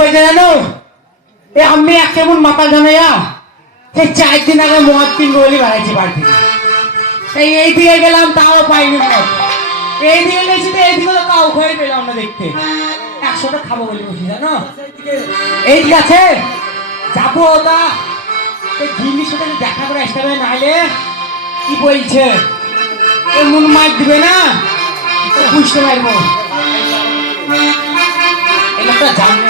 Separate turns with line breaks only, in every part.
কি বলছে জানো এ আমি এক কেমন মাথা জানাইয়া সে চার দিন আগে কিনবো বলে বেড়াইছি বাড়ি এই এই দিকে গেলাম, তাও পাইনি এই দিকে গেছি তো, এই দিকে তো কাউ খয়ে পেলাম না দেখতে। একশোটা খাব বলে বসি, জানো? এই আছে? যাব ওটা জিনিস সাথে দেখা করে আসতে হবে, নাহলে কি বলছে? এমন মার দিবে না? বুঝতে পারব। এটা জানবে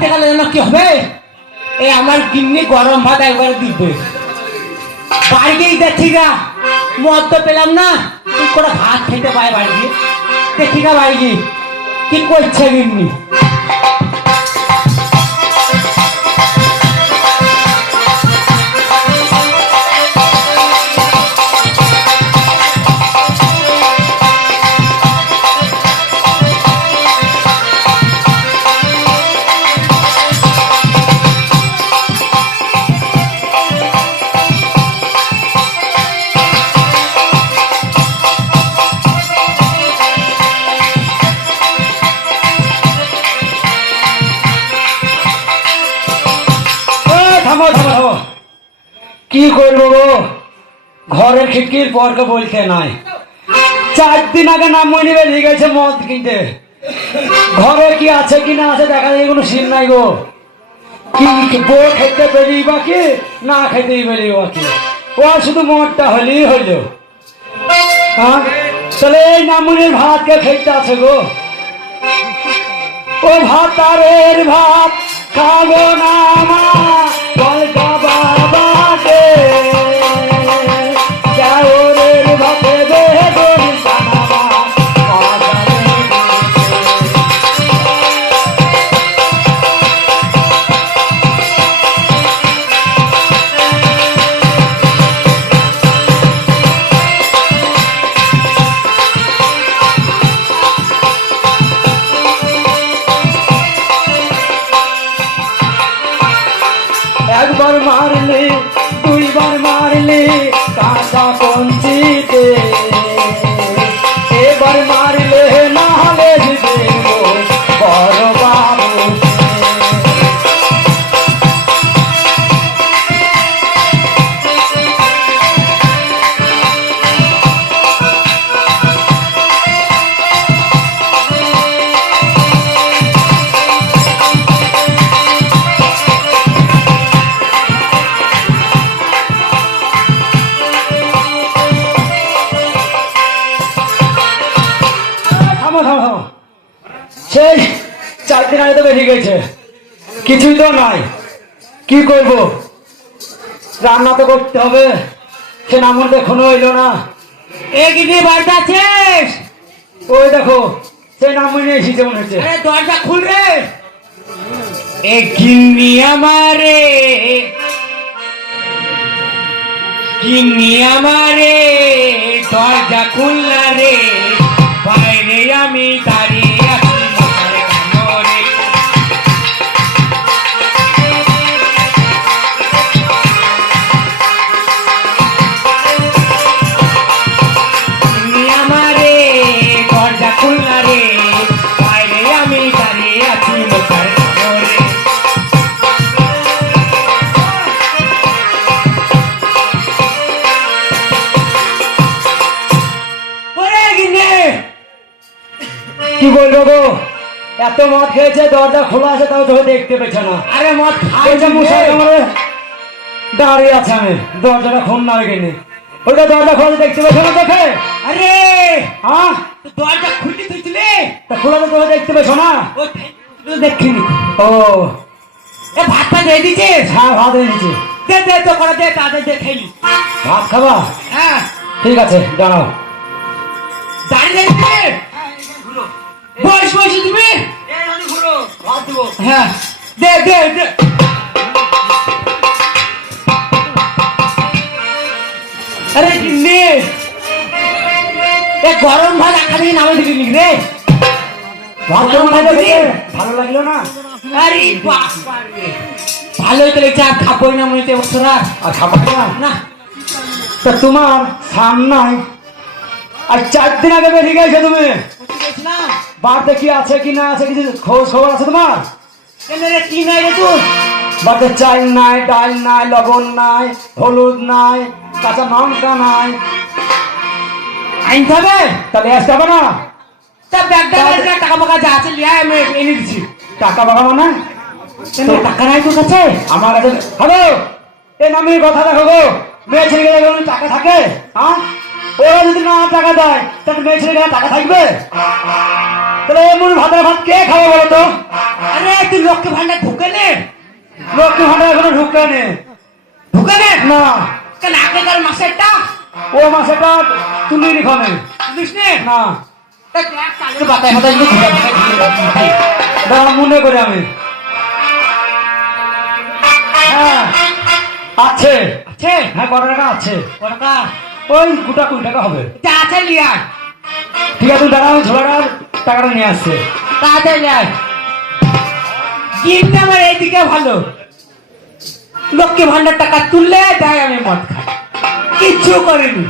করতে গেলে যেন কি হবে? এই আমার গিন্নি গরম ভাত একবার দিবে। বাড়িতে দেখি গা, মদ তো পেলাম না তুই করে ভাত খেতে পায় বাড়ি দেখি গা বাড়ি কি করছে গিন্নি?
কি করব গো? ঘরের খিটকির পরকে বলতে নাই। চার দিন আগে নাম মনে বেরিয়ে গেছে মদ কিনতে। ঘরে কি আছে কি না আছে দেখা যায় কোনো সিন নাই গো। কি বউ খেতে বেরিয়ে বাকি না খেতেই বেরিয়ে বাকি ও শুধু মদটা হলেই হইল। তাহলে এই নামুনির ভাতকে খেতে আছে গো? ও ভাত আর ভাত খাব না মা। গেছে। কিছুই তো নাই। কি করব? রান্না তো করতে হবে। সে নামন এখনও এলো না।
এ গিন্নি বাড়িতে আছিস?
ওই দেখো নামনি এসেছে মনে হচ্ছে।
দরজা খুল রে এ গিন্নি আমারে। গিন্নি আমারে দরজা খুললা রে। বাইরে আমি দাঁড়িয়ে
মদ খেয়েছে দরজা খোলা আছে তাও তো দেখতে পেছে না।
আরে মদ খাই
এই যে মশাই কামড়ে দাঁড়িয়ে আছে আমি দরজাটা খুন না রেখে ওইটা দরজা খোলা দেখতে পেছো না দেখে?
আরে!
হ্যাঁ
দরজা খুললি তুইছিলে
তা খোলা তো দেখতে পেছো না?
দেখিনি।
ও।
এ ভাতটা দিয়ে দিছিস
হ্যাঁ ভাত হয়ে নিচে
দে দে তো করে দে তাদের দে খেলি
ভাত খাবা?
হ্যাঁ।
ঠিক আছে দাঁড়াও।
দাঁড়িয়ে দিবে বয়স বয়স দিবে হ্যাঁ দে দে দে। আরে নে? এ গরম ভাত থেকে নামে নি রে?
ভাত কেমন ভালো লাগল না?
আরে বাস ভালোই তো লেগেছে আর খাবোই না মনে হচ্ছে এবছর আর।
আর খাবার না?
না।
তা তোমার সামনায় আর চার দিন আগে বেরিয়ে গেছো তুমি? বাড়িতে কি আছে কি না আছে কিছু খোঁজ খবর আছে তোমার?
কি নাই রে তুই
বাড়িতে চাল নাই ডাল নাই লবণ নাই হলুদ নাই কাঁচা লঙ্কা নাই।
আইনতে হবে
তাহলে আসতে হবে না।
তা ব্যাগটা ব্যাগটা টাকা যা আছে লিয়া আমি এনে দিচ্ছি।
টাকা বাগাবো না
কেন টাকা নাই তোর কাছে?
আমার কাছে হ্যালো? এই নামের কথা দেখো গো। মেয়ে দেখো টাকা থাকে? হ্যাঁ? ওরা যদি না টাকা দেয় তাহলে মেয়ে ছেলেকে টাকা থাকবে? তাহলে এমন ভাতের ভাত কে খাবে বলো তো?
আরে তুই লক্ষ্মী ভান্ডার ঢুকে নে।
লক্ষ্মী ভান্ডার এখনও ঢুকে নে।
ঢুকে নে?
না।
কেন আগেকার মাসেরটা?
ও
বুঝিস নে
মনে করে আমি। হ্যাঁ আছে।
আছে?
হ্যাঁ কত টাকা আছে?
ওটা
ওই গোটা কুড়ি টাকা হবে।
যা আছে লিয়া
ঠিক আছে তুমি দাঁড়াও ঝোলাটার টাকাটা নিয়ে আসছে।
তাড়াতাড়ি গিফট আমার এইদিকে ভালো। লক্ষ্মী ভান্ডার টাকা তুললে তাই আমি মদ খাই। কিচ্ছু করিনি।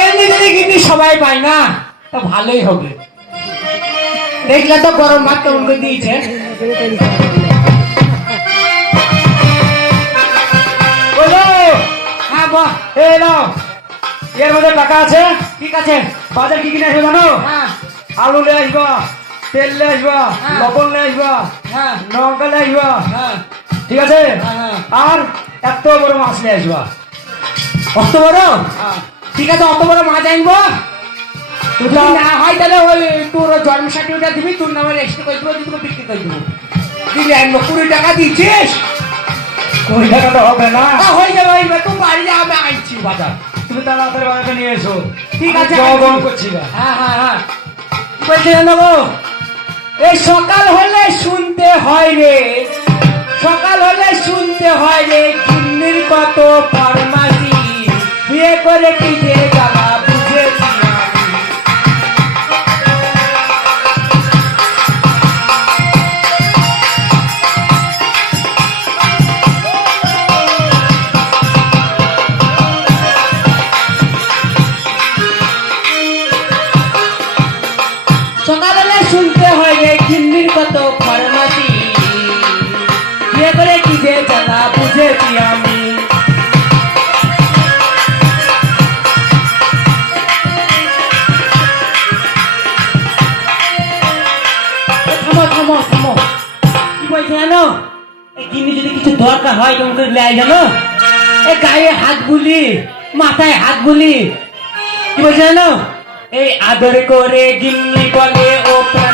এমনি যদি কিন্তু সবাই পায় না তা ভালোই হবে। দেখলে তো গরম ভাত কেমন করে দিয়েছে।
বলো।
বল
এই নাও। এর মধ্যে টাকা আছে?
ঠিক আছে।
বাজার কি কিনে আসবে জানো?
হ্যাঁ।
আলু নিয়ে আসবা তেল নিয়ে আসবা
হ্যাঁ।
লবণ নিয়ে আসবা
হ্যাঁ।
লঙ্কা নিয়ে আসবা। ঠিক আছে। আর এত বড় মাছ নিয়ে আসবা।
অত বড়? ঠিক আছে অত বড় মাছ আনব। না হয় তাহলে ওই তোর জন্ম সার্টিফিকেট দিবি তোর নামে রেজিস্টার করে দেবো বিক্রি করে দেবো। আনব কুড়ি টাকা দিচ্ছিস
কুড়ি হবে না।
হয়ে যাবে যাবে বাড়ি যা আমি আনছি বাজার।
তুমি তাড়াতাড়ি বাজারটা নিয়ে এসো।
ঠিক আছে।
করছি না
হ্যাঁ হ্যাঁ হ্যাঁ? এই সকাল হলে শুনতে হয় রে। সকাল হলে শুনতে হয় রে কিন্নির কত ফার্মাসি বিয়ে করে কি যে জানো? এই যদি কিছু দরকার হয় কেমন করে গায়ে হাত বুলি, মাথায় হাত বুলি। কি বলছে জানো? এই আদর করে গিন্নি বলে ও প্রাণে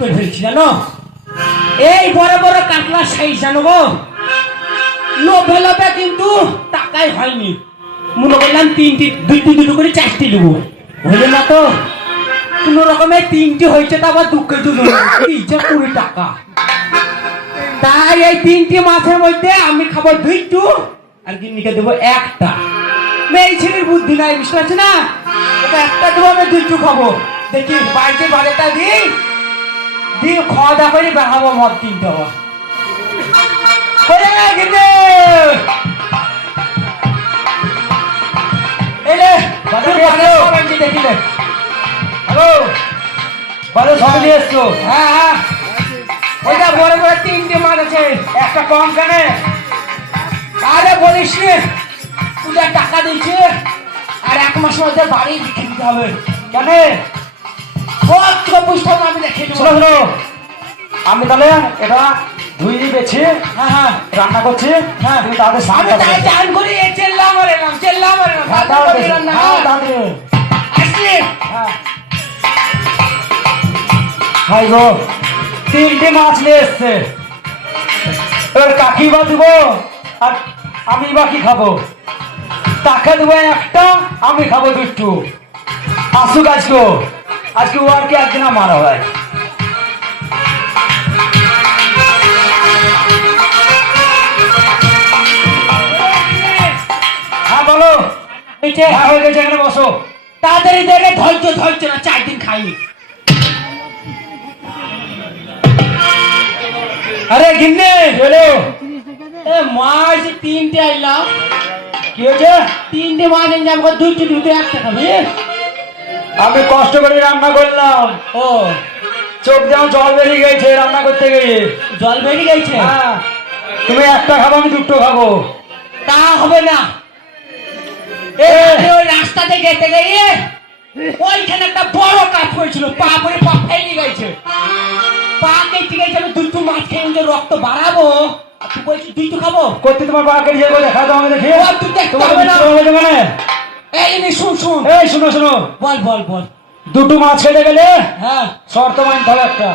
করে ফেলছি জানো? এই বড় বড় কাতলা সাইজ জানো গো? লোভে লোভে কিন্তু টাকাই হয়নি। মনে করলাম তিনটি, দুইটি দুটো করে চারটি নেব। হইলে না তো? কোন রকমের তিনটি হয়েছে তো আবার দুঃখে ইচ্ছা কুড়ি টাকা। তাই এই তিনটি মাছের মধ্যে আমি খাব দুইটু, আর গিন্নিকে দেবো একটা। মেয়ে ছেলের বুদ্ধি নাই বুঝতে পারছি না? একটা দেবো, আমি দুটো খাব। দেখি, বাড়িতে বাড়িটা দিই দিয়ে খাওয়া দাওয়া করে বেড়াবো মদ কিনতে হব। হয়ে তুই দেখিলে
হ্যালো? সব নিয়ে এসছো?
হ্যাঁ হ্যাঁ। ওইটা বড় বড় তিনটে মাছ আছে
একটা কম কেনে
আরে বলিস রে পূজা টাকা দিচ্ছে। আর এক মাসের মধ্যে বাড়ি দিতে হবে।
কেনে?
আমি
তাহলে এটা ধুই বেছি
হ্যাঁ হ্যাঁ।
রান্না করছি।
হ্যাঁ।
তুমি তাদের সামনে
চান করি রান্না।
হাই গো তিনটে মাছ নিয়ে এসছে। এবার কাকি বা দেবো আর আমি বা কি খাব? তাকে দেবো একটা আমি খাব দুটো আসুক আজকে আজকে ও আর কি একদিন মারা হয়? হ্যাঁ বলো। হ্যাঁ হয়ে গেছে এখানে বসো।
তাড়াতাড়ি দেখে ধৈর্য ধৈর্য না চার দিন খাইনি
আরে গিন্নি এলো
এ মাছ তিনটে আইলাম।
কি হয়েছে?
তিনটে মাছ এনে আমাকে দুইটে দুটো একটা খাবি।
আমি কষ্ট করে রান্না করলাম।
ও।
চোখ যেমন জল বেরিয়ে গেছে রান্না করতে গিয়ে
জল বেরিয়ে গেছে?
হ্যাঁ। তুমি একটা খাব আমি দুটো খাব।
তা হবে না। ওই রাস্তাতে যেতে গিয়ে ওইখানে একটা বড় কাপ হয়েছিল পা পরে পা ফেলে গেছে। পা কেটে গেছে আমি দুটো মাছ খেয়ে যে রক্ত বাড়াবো আর তুই বলছিস দুটো খাব?
করতে তোমার বাবাকে দিয়ে বলে দেখা দাও আমি দেখি।
ও, তুই দেখতে
তোমার
হবে না। এই নে শুন শুন।
এই শোনো শোনো।
বল বল বল।
দুটো মাছ খেতে গেলে
হ্যাঁ।
শর্ত হবে একটা।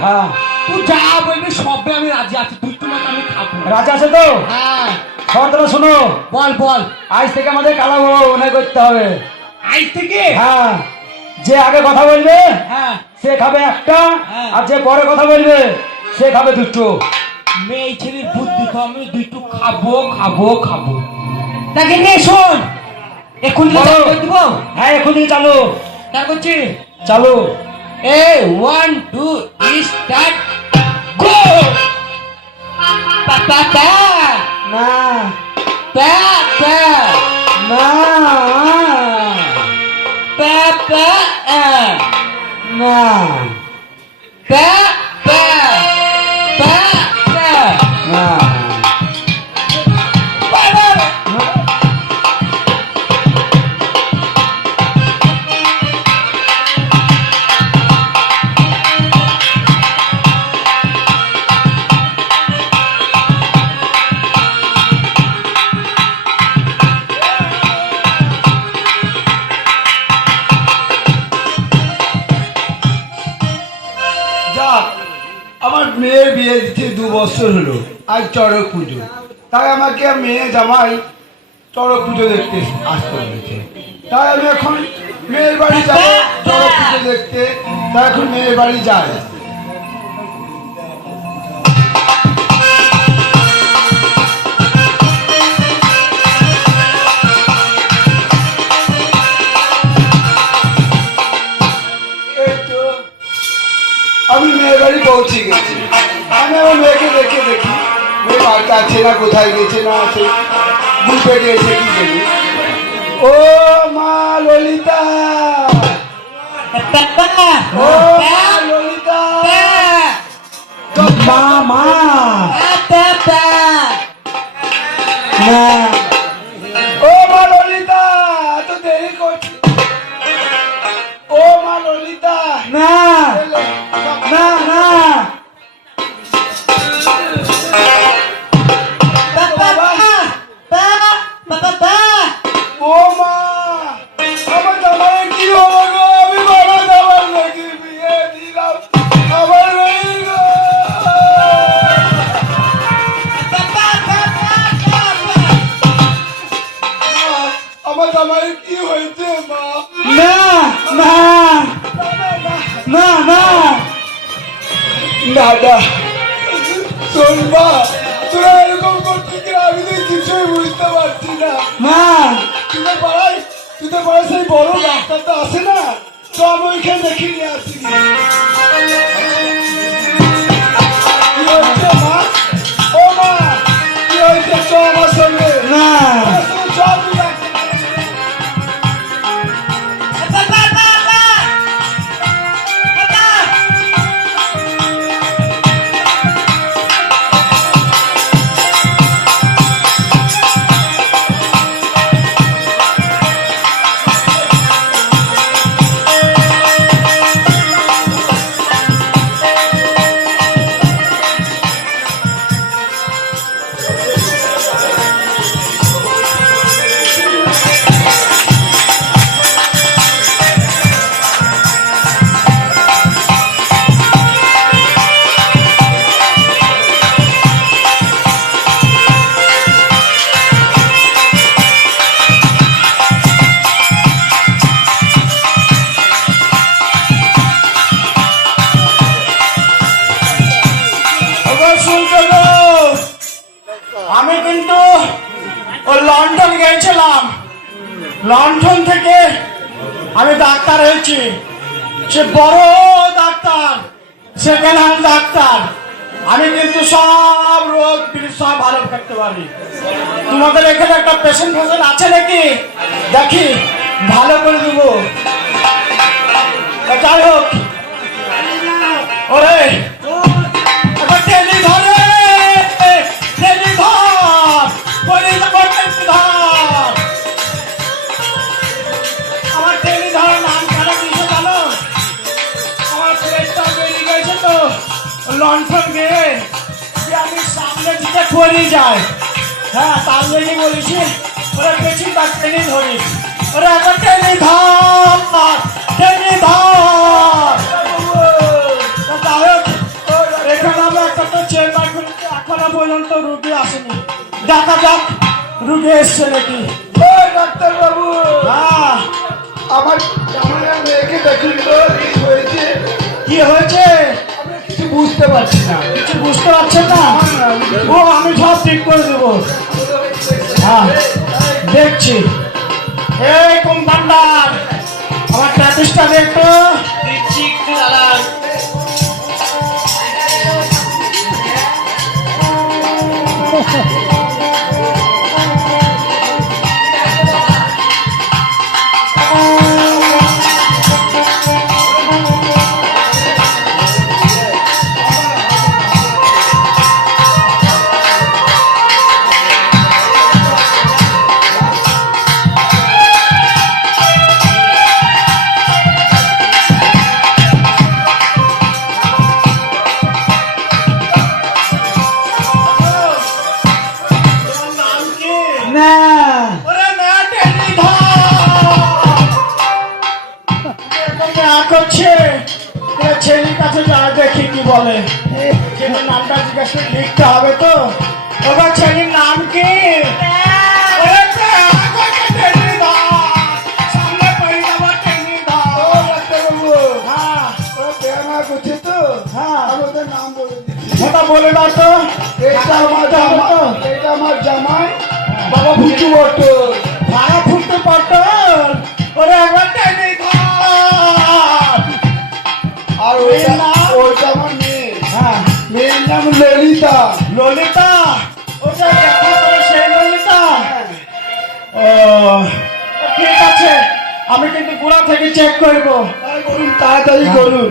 হ্যাঁ।
তুই যা বলবি সবে আমি রাজি আছি। দুটো মাছ আমি খাব।
রাজা আছে তো?
হ্যাঁ।
শর্তটা শোনো।
বল বল।
আজ থেকে আমাদের কালা বড় মনে করতে হবে।
আজ থেকে?
হ্যাঁ। যে আগে কথা বলবে
হ্যাঁ।
সে খাবে একটা
হ্যাঁ।
আর যে পরে কথা বলবে সে খাবে দুটো।
মেয়ে ছেলের বুদ্ধি তো আমি দুটো খাব খাব খাব। তাকে নিয়ে শোন। এখন
বলো।
দিব।
হ্যাঁ এখন থেকে চালু।
তার করছি।
চালু।
এ ওয়ান টু স্টার্ট গো পা পা পা।
না।
পা পা।
না।
পা পা।
না।
পা
আজ চড়ক পুজো। তাই আমাকে মেয়ে জামাই চড়ক পুজো দেখতে আসতে হয়েছে তাই আমি এখন মেয়ের বাড়ি যাব, চড়ক পুজো দেখতে। তাই এখন মেয়ের বাড়ি যাই। আমি মেয়ের বাড়ি পৌঁছে গেছি। আমি আমার মেয়েকে দেখে দেখি। মেয়ে আছে না, কোথায় গেছে না আছে? বুঝে গিয়েছে কি জানি ও মা ললিতা! ও মা ললিতা!
মা মা!
পা
আমার কি হয়েছে মা?
না না
না, না, দাদা শোন মা তোরা এরকম করছিস কি আমি দেখছি কিছুই বুঝতে পারছি না।
মা।
তুই পাড়ায় তুই তো পাড়ায় সেই বড় ডাক্তারটা আসে না? তো আমি ওইখানে দেখে নিয়ে আসি কি হয়েছে মা? ও মা কি হয়েছে তো আমার সঙ্গে?
না
আমি কিন্তু লন্ডন গিয়েছিলাম লন্ডন থেকে আমি ডাক্তার হয়েছি। সে বড় ডাক্তার সেকেন্ড হ্যান্ড ডাক্তার। আমি কিন্তু সব রোগ সব ভালো করতে পারি। তোমাদের এখানে একটা পেশেন্ট ফেশেন্ট আছে নাকি? দেখি, ভালো করে দেবো। যাই হোক। ওরে লন্ঠন গিয়ে যে আমি সামনে দিকে পড়ে যাই। হ্যাঁ তার লেগে বলেছি ওরা পেছন তার টেনে ধরিস ওরা একবার টেনে ধর টেনে ধর। তা এখানে আমরা একটা তো চেম্বার খুলেছি এখনও পর্যন্ত রুগী আসেনি। দেখা যাক রুগী এসছে নাকি।
ডাক্তার বাবু
হ্যাঁ।
আমার আমার মেয়েকে দেখুন তো কি হয়েছে?
কি হয়েছে?
বুঝতে পারছি না।
কিছু বুঝতে পারছেন না? ও আমি সব ঠিক করে দেব। হ্যাঁ দেখছি। এই কম্পাউন্ডার আমার ট্যাপিসটা দেখতো তোমার বলে তো?
এটা আমার জামাই এটা আমার জামাই। বাবা ভুচু বটো।
ভাড়া ফুটতে ওরে একবার ধর।
আর? ওইটা আমার মেয়ে।
হ্যাঁ
মেয়ের নাম ললিতা।
ললিতা? ওটা সেই ললিতা। ও ঠিক আছে আমি কিন্তু গোড়া থেকে চেক করব।
তাড়াতাড়ি করুন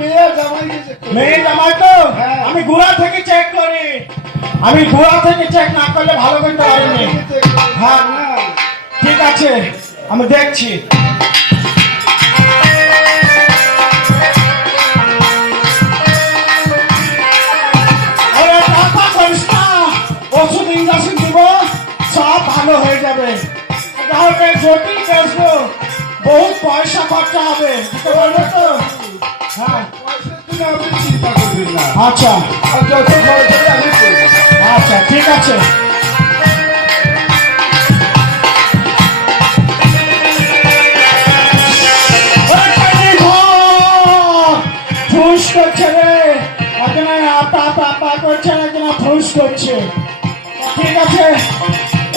মেয়ে
জামাই তো?
হ্যাঁ।
আমি গোড়া থেকে চেক করি। আমি গোড়া থেকে চেক না করলে ভালো করতে পারিনি হ্যাঁ। ঠিক আছে আমি দেখছি। ওষুধ ইঞ্জেকশন দিব সব ভালো হয়ে যাবে। তাহলে জটিল কেসবো বহুত পয়সা খরচা হবে পারবে তো? আচ্ছা। আচ্ছা ঠিক আছে। ফুস করছে রে। এখন আপা আপা করছে না কিনা ফুস করছে। ঠিক আছে।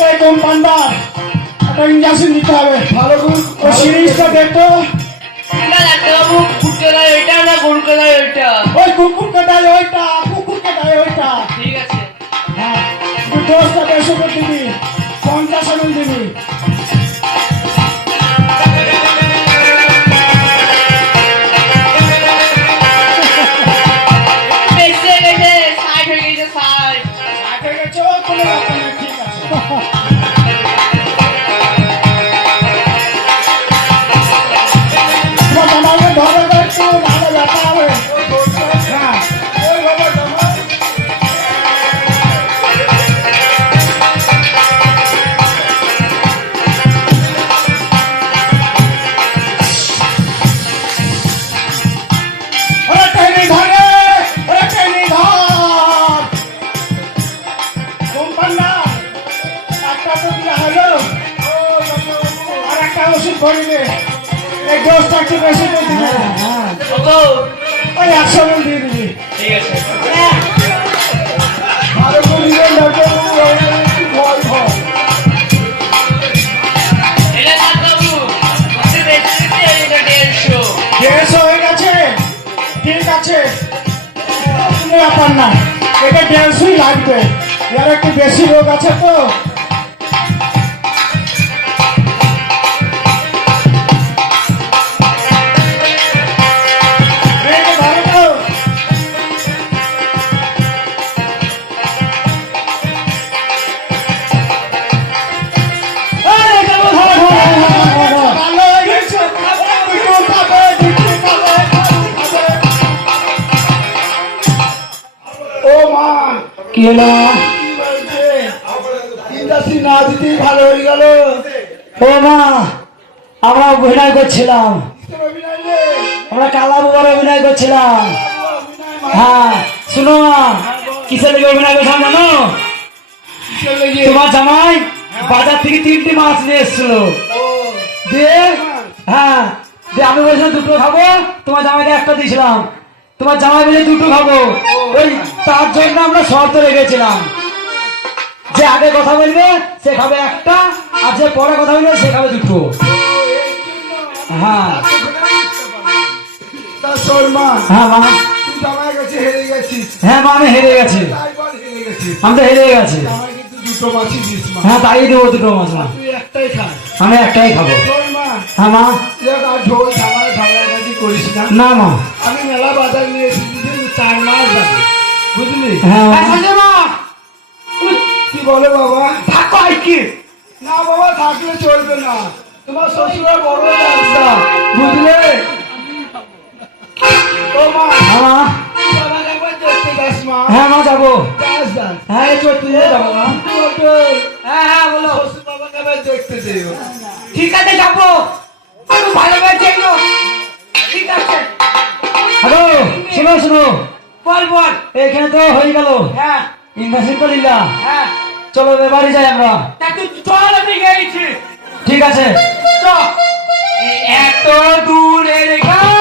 এই কোম্পান্ডার একটা ইঞ্জেকশন দিতে হবে।
ভালো করে
সিরিজটা দেখতো
না ডাক্তারবাবু কুকুর কাটা ওইটা না গরু কাটা ওইটা।
ওই কুকুর কাটায় ওইটা কুকুর কাটায় ওইটা।
ঠিক আছে।
হ্যাঁ তুই দশটা দেড়শো করে দিবি পঞ্চাশ এমন দিবি। আছে? কোনো ব্যাপার না এটা ড্যান্সই লাগবে। এর একটু বেশি রোগ আছে তো।
কি হলো
কি বলছে ইন্ডাস্ট্রি না দিতেই ভালো হয়ে গেল।
ও মা আমরা অভিনয় করছিলাম। আমরা কালা বাবার অভিনয় করছিলাম। হ্যাঁ শুনো কিসের লেগে অভিনয় করছিলাম জানো? তোমার জামাই বাজার থেকে তিনটি মাছ নিয়ে এসেছিল। দিয়ে? হ্যাঁ দিয়ে আমি বলছিলাম দুটো খাব তোমার জামাইকে একটা দিয়েছিলাম। তোমার জামাই বলে দুটো খাব। ওই তার জন্য আমরা শর্ত রেখেছিলাম। যে আগে কথা বলবে সে খাবে একটা আর যে পরে কথা বলবে সে খাবে দুটো। হ্যাঁ। হ্যাঁ মা। হ্যাঁ মা আমি হেরে গেছি। আমি তো হেরে গেছি। হ্যাঁ তাই দেবো দুটো মাছ মা।
তুই একটাই খা।
আমি একটাই খাব। হ্যাঁ মা।
না।
না মা।
আমি মেলা বাজার নিয়ে চার মাস বুঝলি?
হ্যাঁ।
কি বলে বাবা?
থাকো কি।
না বাবা থাকলে চলবে না। তোমার শ্বশুরের বড় ব্যবসা বুঝলে?
হ্যাঁ মা। হ্যাঁ যাব। হ্যাঁ যাব মা। হ্যাঁ হ্যাঁ বলো।
শ্বশুর বাবাকে দেখতে যেও।
ঠিক আছে যাব। ভালোবাসি এগুলো ঠিক আছে। হ্যালো। শোনো শোনো। বল বল। এখানে তো হয়ে গেল। হ্যাঁ। তো হ্যাঁ। চলো বাড়ি যাই আমরা। চল আমি গেছি। ঠিক আছে। এত দূরে রেখে